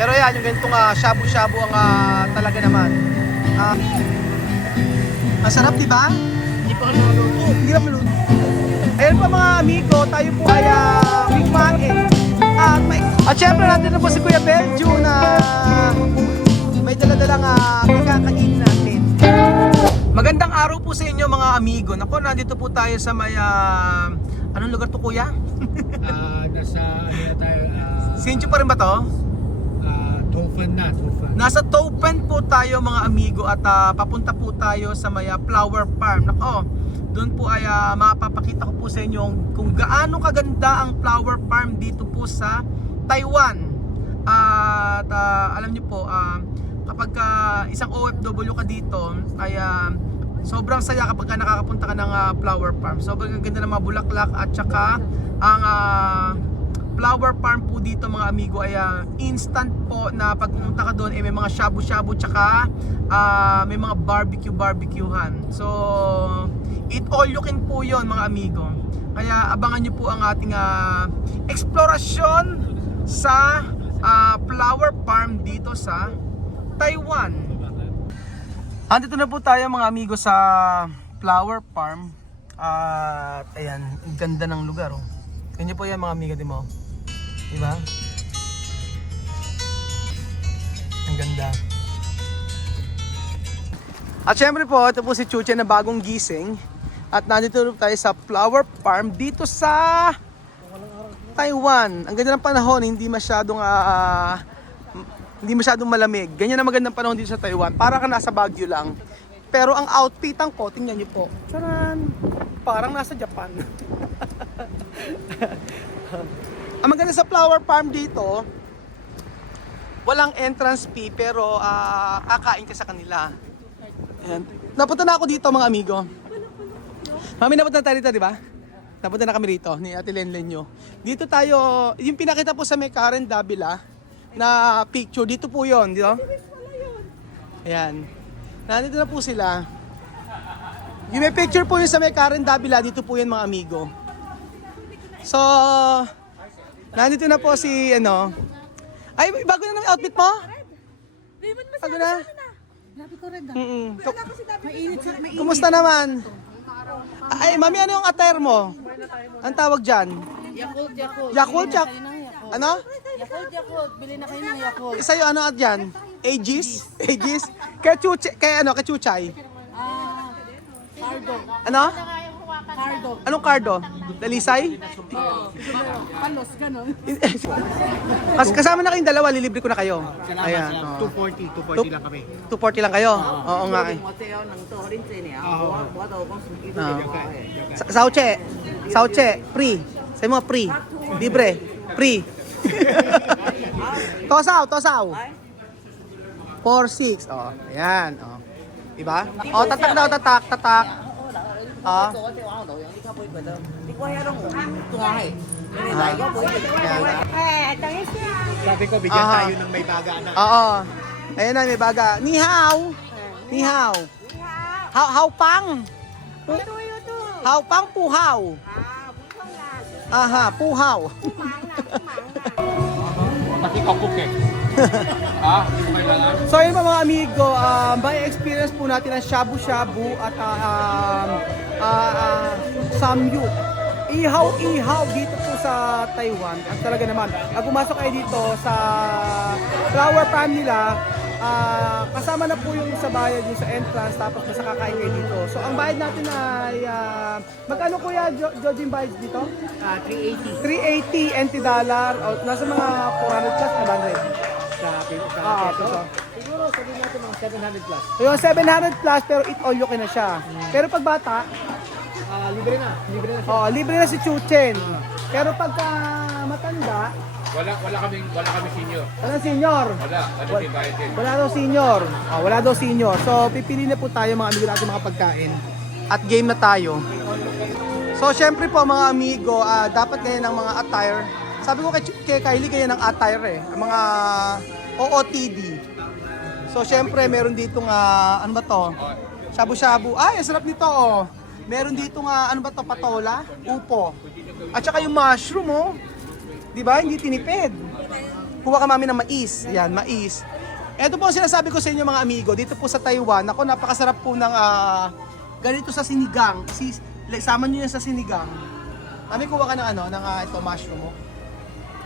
Pero yan, yung ganitong shabu-shabu ang talaga naman. Ang sarap, di ba? Hindi pa ka naluluto. Hindi na maluto. Ayan po mga amigo, tayo po ay kumain. At syempre natin na po si Kuya Belju na may daladalang kakainin natin. Magandang araw po sa inyo mga amigo. Nako, nandito po tayo sa may anong lugar to, Kuya? Nasa ano na tayo? Sincho pa rin ba to? Tofen na, Tofen. Nasa Topen po tayo mga amigo at papunta po tayo sa may flower farm. Nako, doon po ay mapapakita ko po sa inyo kung gaano kaganda ang flower farm dito po sa Taiwan. At alam niyo po, kapag isang OFW ka dito ay sobrang saya kapag nakakapunta ka ng flower farm. Sobrang ganda ng mga bulaklak at saka ang flower farm po dito mga amigo ay instant po na pag pumunta ka doon may mga shabu-shabu tsaka may mga barbecuehan. So eat all you can po yon mga amigo. Kaya abangan nyo po ang ating eksplorasyon sa flower farm dito sa Taiwan. Andito na po tayo mga amigo sa flower farm. At ayan, ang ganda ng lugar oh. Ganyan po yan mga amigo, di mo? Diba? Ang ganda. At syempre po, ito po si Chuche na bagong gising. At nandito tayo sa flower farm dito sa Taiwan. Ang ganda ng panahon, hindi masyadong malamig. Ganyan ang magandang panahon dito sa Taiwan. Para ka nasa Baguio lang. Pero ang outfitan ko, tingnan niyo po. Charan! Parang nasa Japan. Ang maganda sa flower farm dito, walang entrance fee pero kakain ka sa kanila. Ayan. Napunta na ako dito mga amigo. Mami, napunta na tayo dito, di ba? Napunta na kami rito ni Ate Lenlen nyo. Dito tayo, yung pinakita po sa may Karen Davila na picture, dito po yun, di ba? Ayan. Nandito na po sila. Yung may picture po yun sa may Karen Davila, dito po yan mga amigo. So, nandito na po si ano. Ay, bago na naman outfit mo? Bago na? Grabe ko rin. Mainit. Kumusta naman? Ay, mami, ano yung attire mo? Ang tawag dyan? Yakult. Yakult? Ano? Yakult. Bili na kayo ng Yakult. Sa'yo ano at dyan? Aegis? Aegis? Kay Chuchay? Cardo. Ano? Cardo. Anong cardo? Dalisay? Palos, ganon. Kasi kasama na kayong dalawa, lilibre ko na kayo. Ayan. Salamat sa 240 lang kami. 240 lang kayo? Oo nga eh. Sauche, free. Sa'yo mo, free. Libre. Free. Tosaw. 4-6. Oh, ayan. Oh. Diba? Oh, tatak daw, tatak. Oh. Sabi ko, bigyan tayo ng may baga na. Oo. Ayan na, may baga. Ni hao. Hao pang. Hao pang puhaw. Aha, puhaw. Pati kapuk eh. Hindi mo kailangan. So yun pa mga amigo, may experience po natin ang shabu-shabu at samyup. Ihaw dito po sa Taiwan. At talaga naman, pag pumasok kayo dito sa flower farm nila, kasama na po yung sa bayad yung sa entrance, tapos nasa kakain kayo dito. So ang bayad natin ay magkano kuya Jojin bayad dito? 380 NT dollar, nasa mga 400 plus 500. Siguro sabihin natin mga 700 plus. So yung 700 plus pero eat all you can na siya. Pero pag bata, Libre na libre na si Chuchen. Pero pagka matanda, Wala kami senior. walang senior. Ano din bayad din. Wala daw senior. So pipili na po tayo mga amigo natin mga pagkain. At game na tayo. So syempre po mga amigo, dapat ganyan ng mga attire. Sabi ko kay Kylie ganyan ng attire eh. Ang mga OOTD. So syempre meron dito ano ba to? Shabu-shabu. Ay, ang sarap nito oh. Meron dito ano ba to? Patola, upo. At saka yung mushroom oh. 'Di ba? Hindi tinipid. kuha ka mami ng mais. Ayan, mais. Ito po ang sinasabi ko sa inyo mga amigo, dito po sa Taiwan, ako napakasarap po ng ganito sa sinigang. Sama nyo yan sa sinigang. Mami, kuha ka ng ito, mushroom mo.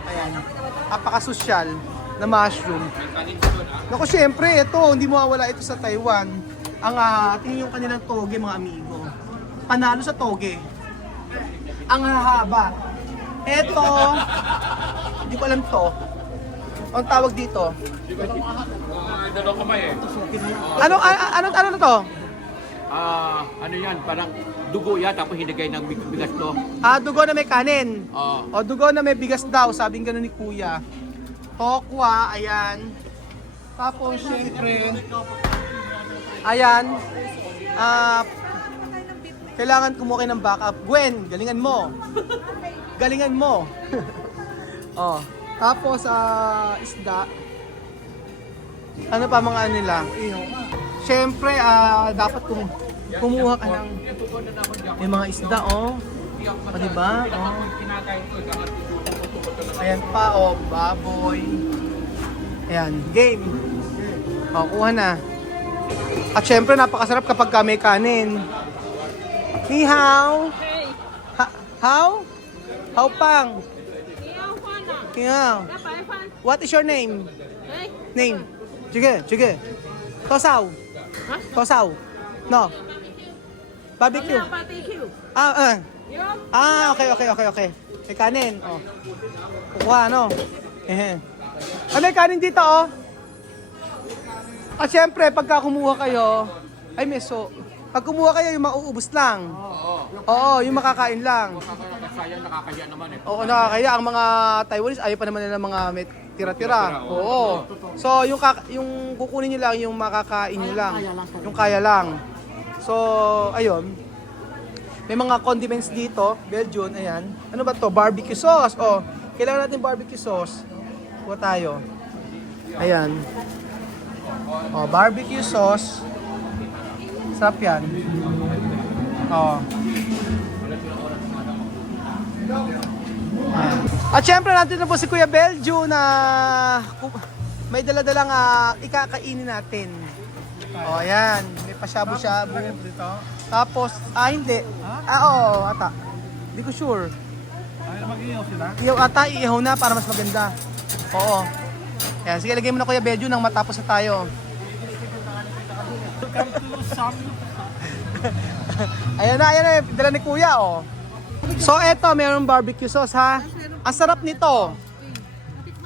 Ayan, napakasosyal na mushroom. Naku, syempre, ito, hindi mawawala ito sa Taiwan. Tingin yung kanilang toge mga amigo. Panalo sa toge. Ang hahaba. Ito, hindi ko alam to. Ang tawag dito. Dalawang kamay eh. Ano na to? Ano yan, parang dugo yan, tapos hinigay ng bigas to. Dugo na may kanin. Oo. O dugo na may bigas daw, sabing gano'n ni Kuya. Tokwa, ayan. Tapos syempre, ayan. Kailangan kumuha kayo ng backup. Gwen, galingan mo. Galingan mo. Oh. Tapos isda. Ano pa mga nila? Syempre, dapat kumuha ka ng may mga isda, oh. O, diba? Oh. Ayan pa, oh, baboy. Ayan, game. O, kuha na. At syempre, napakasarap kapag may kanin. Ni hao. How? How pang? Yeah. What is your name? Name? Sige. Tosaw. Tosaw. No. Barbecue. Okay. May kanin. Oh. Kuha, no? May kanin dito, oh. At syempre, pagka kumuha kayo, ay meso. Pag kumuha kayo, yung mauubos lang. Oo, yung makakain lang. Sayang, nakakaya naman eh. Oo, nakakaya. Ang mga Taiwanese, ayaw pa naman nila mga may tira-tira. Oo. So, yung kukunin nyo lang, yung makakain nyo lang. Yung kaya lang. So, ayun. May mga condiments dito. Belgian, ayan. Ano ba to? Barbecue sauce. Oh, kailangan natin barbecue sauce. Kuha tayo. Ayan. Oh, barbecue sauce. Sarap yan. Oh. At syempre natin na po si Kuya Beljo na may dala-dalang ikakainin natin. O, ayan. May pasyabu-syabu. Tapos, hindi. Oo, ata. Hindi ko sure. Mag-iyaw sila? Iyaw ata, iihaw na para mas maganda. Oo. Ayan, sige, lagay mo na Kuya Beljo nang matapos na tayo. Ayan na, dala ni Kuya, oh. So, eto, mayroong barbecue sauce, ha? Ang sarap nito.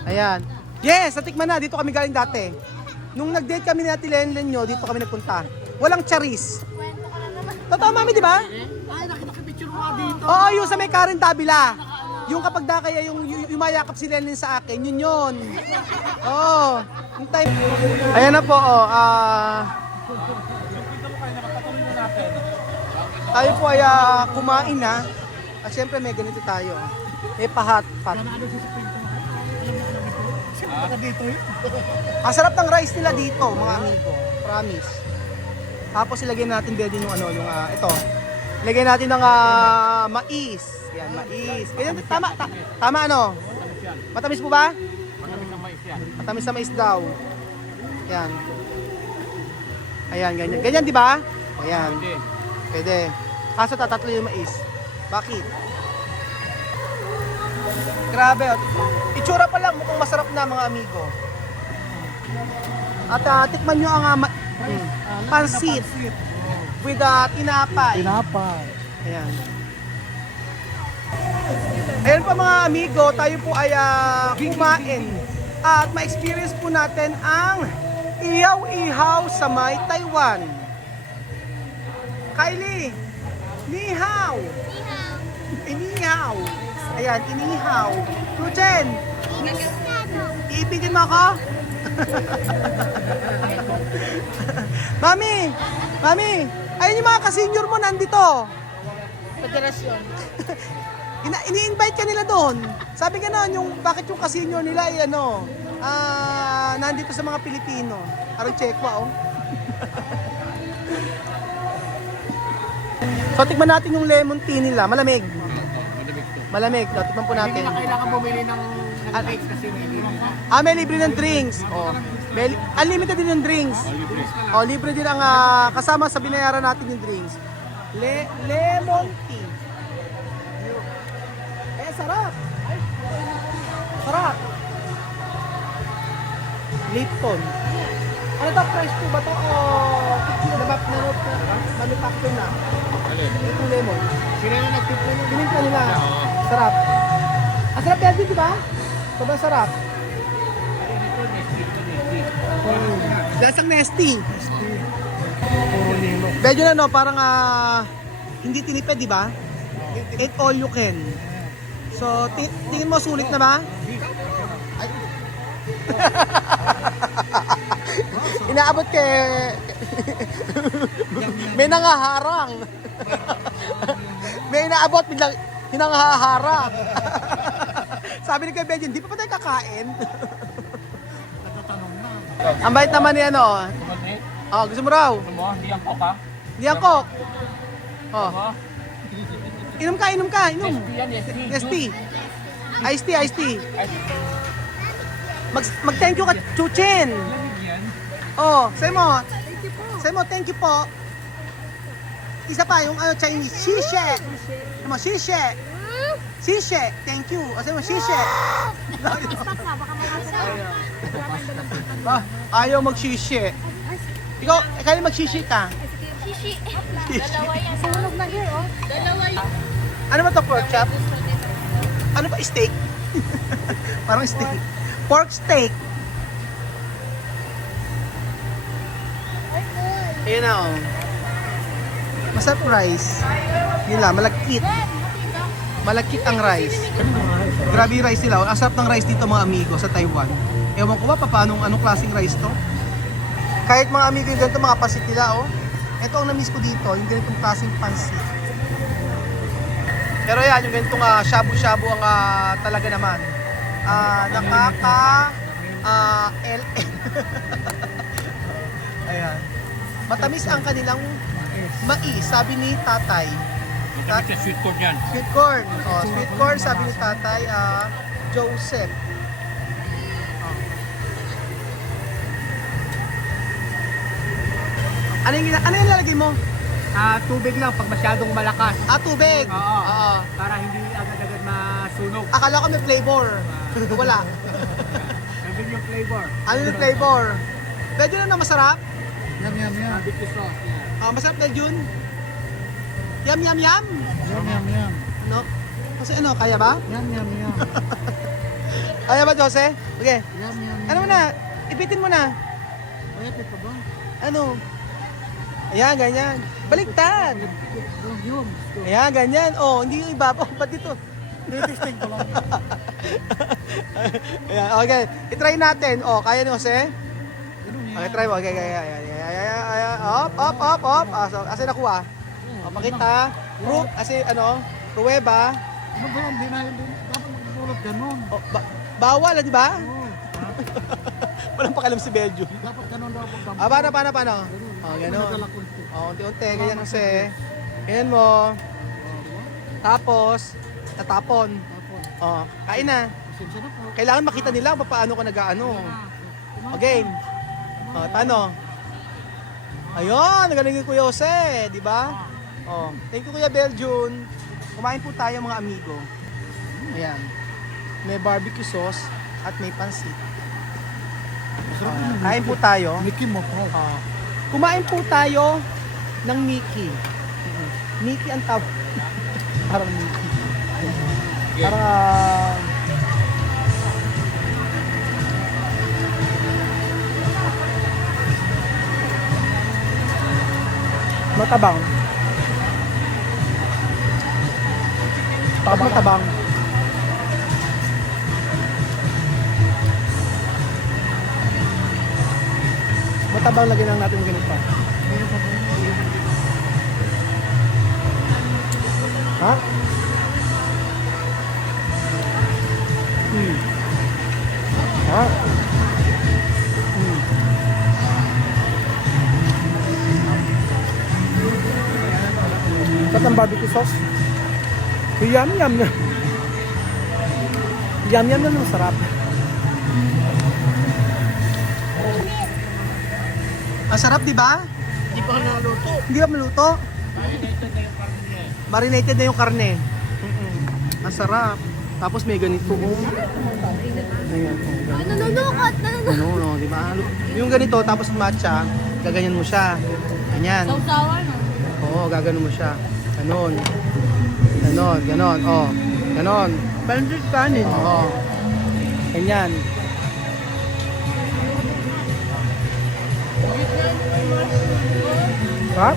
Ayan. Yes, natikman na. Dito kami galing dati. Nung nag-date kami ni Ate Lenlen nyo, dito kami nagpunta. Walang charis. Totoo, mami, di ba? Ay, nakita-picture mo dito. Oo, yung sa may Karen Davila. Yung kapag da kaya yung mayakap si Lenlen sa akin, yun. Oo. Yung time. Ayan na po, oh. Tayo po ay kumain na. At syempre may ganito tayo. May pahat-pat. Ang sarap ng rice nila dito, mga amigo. Promise. Tapos ilagay natin din yung ito. Ilagay natin ng mais. Yan, mais. Ganyan, tama ano? Matamis po ba? Matamis ng mais yan. Matamis na mais daw. Yan. Ayan, ganyan. Ganyan, di ba? Ayan. Pwede. Kaso tatatlo yung mais. Bakit? Grabe. Itsura pa lang mukhang masarap na mga amigo. At tikman nyo ang pansit with tinapay. Ayan. Ayan pa mga amigo, tayo po ay kumain. At ma-experience po natin ang ihaw-ihaw sa may Taiwan. Kylie, ni hao. Inihaw. Ayan, inihaw. Tuchen, iibigin mo ako? Mami, ayun yung mga ka-senior mo nandito. Federasyon. Ini-invite ka nila doon. Sabi ka noon, bakit yung ka-senior nila ay nandito sa mga Pilipino. Parang Chekwa, oh. So, tikman natin yung lemon tea nila. Malamig. Malamig. So, tikman po natin. Hindi na kailangan bumili ng ng drinks kasi may libre na. May libre ng drinks. Oh. Unlimited din yung drinks. Libre. Oh, libre din ang kasama sa binayaran natin yung drinks. Lemon tea. Sarap. Sarap. Lipton. Ano to, fresh po ba to o manufacture na? Alin? Itong lemon. Sila na nagtipulo. Pininta nila. Oo. Sarap. Ang sarap yan din, di ba? Sobrang sarap. Lasang nesty. Puro nilo. Medyo na no, parang hindi tinipid, di ba? Eat all you can. So, tingin mo sulit na ba? Inaabot may nangaharang. May inaabot, biglang hinangaharang. Sabi ni Kuya Benji, hindi pa tayo kakain. Natatanong na. Ang bait naman ni ano. Kumati? Oh, gusto mo raw? Ano mo? Hindi ang coca? Hindi ang coke. Oh, Ano? inom ka, inom. ST yan, ST. ST. Iced tea. Mag-thank you ka, Chuchin. Oh, say mo, thank you po. Isa pa, yung Chinese, shishe. Ano mo, shishe. Shishe, thank you. O, say mo, shishe. Ayaw mag-shishe. Ikaw, kaya mag-shishe ka. Shishi. Dalawa yan. Sunog na here, oh. Dalawa yan. Ano ba to, pork chop? Ano ba, steak? Parang steak. Pork steak. Ayun na, oh. Masarap rice. Yun lang, malagkit. Malagkit ang rice. Grabe yung rice nila. Ang sarap ng rice dito, mga amigo, sa Taiwan. Ewan ko ba, anong klaseng rice to? Kahit mga amigo yung ganito, mga pansit nila, oh. Ito ang na-miss ko dito, yung ganitong klaseng pansit. Pero yan, yung ganitong shabu-shabu ang talaga naman. LL. Ayan. Matamis ang kanilang mais, sabi ni tatay. Matamis yung sweet corn yan. Sweet corn. Oh, sweet corn, sabi ni tatay, Joseph. Ano yung lalagay mo? Tubig lang pag masyadong malakas. Tubig. Oo. Para hindi agad-agad masunog. Akala ko may flavor. Wala. Nandun yung flavor. Ano yung flavor? Medyo na masarap. Yum. Barbecue sauce. Masarap na yun. Yum. Yum. No? Kasi ano, kaya ba? Yum. Kaya ba, Jose? Okay. Yum. Ano mo na? Ipitin mo na. Pwede pa ba? Ano? Ayan, ganyan. Baliktad. Yun. Ayan, ganyan. Oh, hindi yung iba. Ba't dito? Titisting ko lang. Ayan, okay. I-try natin. Oh, kaya ni Jose? Okay, try mo. Okay. Up. So, kasi nakuha. Pakita. Kasi pruweba. Ano ba yan? Hindi na yun. Dapat magdulot ganun. Bawal, di ba? Oo. Walang pakialam si Belgium. Dapat ganun daw pag Paano? Ganun. Unti-unti. Ganyan kasi. Ganyan mo. Tapos, natapon. Kain na. Pasensya na po. Kailangan makita nila kung paano ko nag-ano. Okay. Paano? Ayun, nagaling yung Kuya Jose, di ba? Thank you Kuya Belgium. Kumain po tayo mga amigo. Ayan. May barbecue sauce at may pansit. Kain po tayo. Mickey mo po. Kumain po tayo ng Mickey. Mickey ang tawag. Parang Mickey. Parang matabang. Matabang. Matabang lagyan lang natin ganito. Ha? Ha? Kat ang barbecue sauce. Yum. Yum, yum, yum, sarap. Ang sarap, di ba? Hindi pa naluto. Hindi ba maluto? Marinated na yung karne. Ang sarap. Tapos may ganito. Ayan. Nanunukot! Ano, no, di ba? Yung ganito, tapos matcha, gaganyan mo siya. Ganyan. Sausawan, no? Oo, gaganon mo siya. Ganon. Ganon, ganon. Oh, ganon. Bandit kanin. Oo. Ganyan. Ha?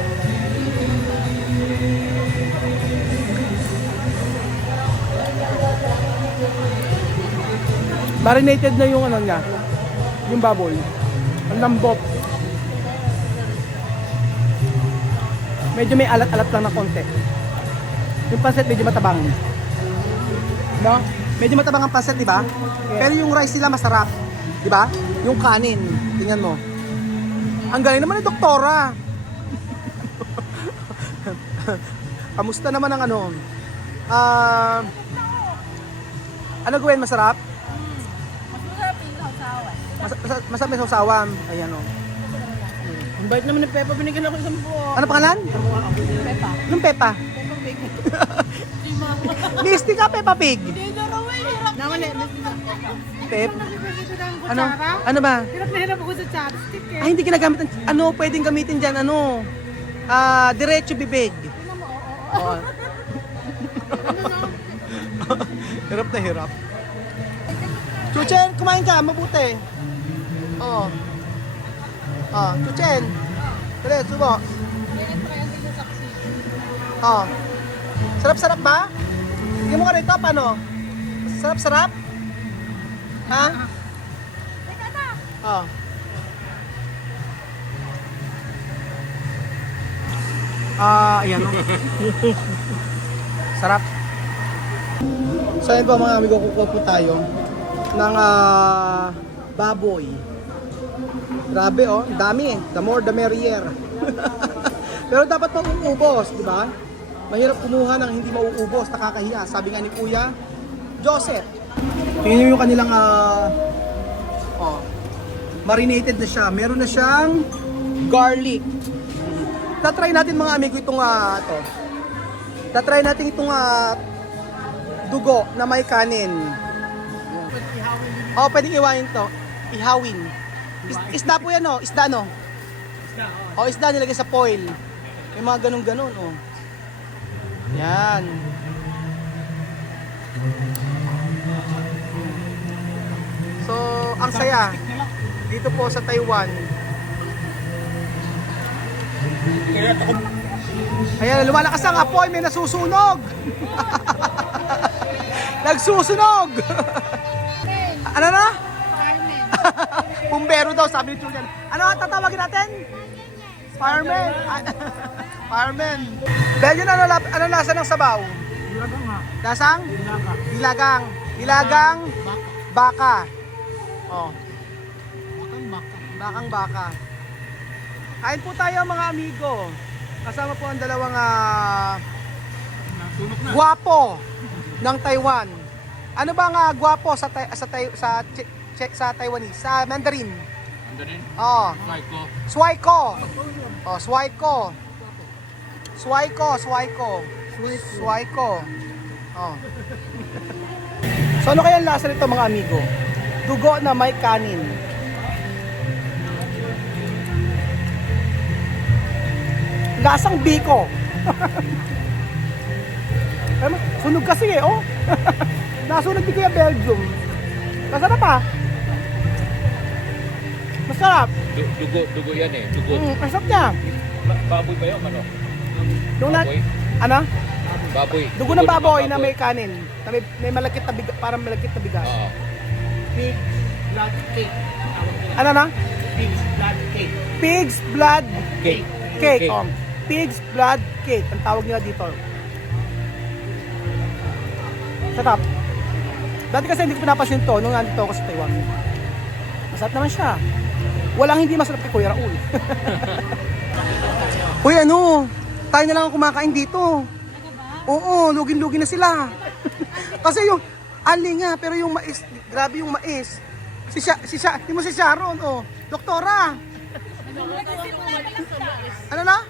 Marinated na yung ano niya. Yung baboy. Ang lambot. Medyo may alat-alat lang na konti. Yung pancit medyo matabang. No? Medyo matabang ang pancit, di ba? Pero yung rice nila masarap. Di ba? Yung kanin. Tingnan mo. Ang galing naman ni Doktora. Kamusta naman ang ano? Ano gawin? Masarap? Masarap yung sausawan. Masarap may sausawan. Ayan o. Ang bait naman ni Peppa, binigyan ako isang buo. Ano pangalan? Pepa. Anong Peppa? Misty ka, Peppa Pig. Naman eh, Pep. nagpipigito ng Ano? kutsara. Ano ba? Hirap na hirap ako sa chopstick eh. Ay, hindi ginagamit. Ano, pwedeng gamitin dyan, ano? Diretso bibig. Oo. Hirap na hirap. Chuchen, kumain ka, mabuti. Oo. Chuchen. Dali, subo. Oo. Sarap-sarap ba? Hindi mo ka rito, paano? Sarap-sarap? Ha? Teka na! Oo. Ayan o. Sarap. So ayun po mga amigo, kukuha po tayo ng baboy. Grabe oh, dami eh. The more the merrier. Pero dapat mauubos, di ba? Mahirap kumuha ng hindi mauubos, nakakahiya. Sabi nga ni Kuya Joseph. Tingnan yung kanilang marinated na siya. Meron na siyang garlic. Tatry natin mga amigo itong ito. Tatry natin itong dugo na may kanin. Oh, pwedeng iwain to. Ihawin. Isda po yan, oh. Isda, no? Oh, isda nilagay sa foil. May mga ganun-ganun, oh. Yan. So, ang saya. Dito po sa Taiwan. Ayan, lumalakas ang apoy, may nasusunog. Nagsusunog. Ano na? Bumbero daw, sabi ni Julian. Ano tatawagin natin? Fireman. Fireman. Belgian, ano lasa ng sabaw? Dilagang nga. Lasang? Dilaga. Dilagang. Dilagang baka. Oh, Bakang baka. bakang baka. Kain po tayo mga amigo. Kasama po ang dalawang Sunog na. gwapo ng Taiwan. Ano ba nga gwapo sa Taiwanese? Sa Mandarin. Mandarin? Oh, Psycho. Swaiko. Oh, Swaiko. Swaiko, Swaiko. Swaiko. Oh. So ano kaya ang lasa nito mga amigo? Dugo na may kanin. Lasang biko. Sunog kasi eh, oh. Nasunog din kaya Belgium. Masarap pa. Masarap. Dugo yan eh. Dugo. Masarap niya. Baboy ba yun? Ano? Yung Baboy? ano? Baboy. Dugo ng baboy na may kanin. Na may malagkit na bigas, parang malagkit na bigas. Oo. Pig blood cake. Ano na? Pig's blood cake. Pig's blood Cake. cake. Oh. Pig's blood cake. Ang tawag nila dito. Sarap. Dati kasi hindi ko pinapansin to nung nandito ako sa Taiwan. Masarap naman siya. Walang hindi masarap kay Kuya Raul. Uy, ano? Tayo na lang ang kumakain dito. Oo, lugin-lugin na sila. Kasi Ali nga, pero yung mais, grabe yung mais. Di mo si Sharon, oh. Doktora! Ano na?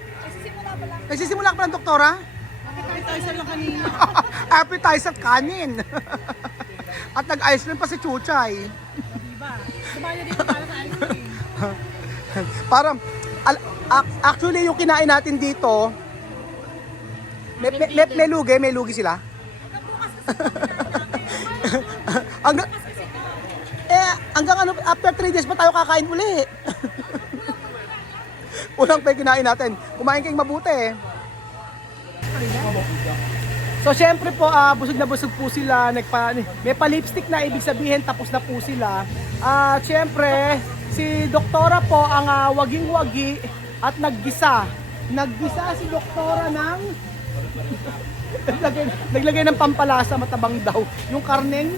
Nagsisimula ka pa ng doktora? Appetizer lang kanina. Appetizer at kanin. At nag-ice cream pa si Chuchay. Diba? Sumaya dito para sa ice cream. Parang, actually yung kinain natin dito, may lugi sila. Hanggang ano, after 3 days pa tayo kakain uli. Ulang pa yung kinain natin. Kumain kayong mabuti eh. So syempre po, busog na busog po sila. May pa-lipstick na, ibig sabihin tapos na po sila. Syempre, si Doktora po ang waging-wagi at naggisa. Naggisa si Doktora ng... naglagay ng pampalasa, matabang daw. Yung karne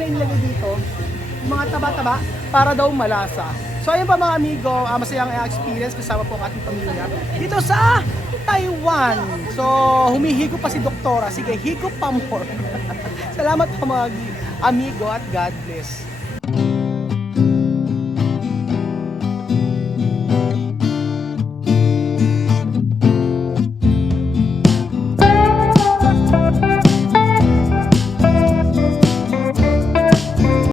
inilagay dito, yung mga taba-taba, para daw malasa. So ayun pa mga amigo, masayang experience kasama po ang ating pamilya dito sa Taiwan. So humihigo pa si Doktora, sige higo pa more. Salamat po mga amigo at God bless.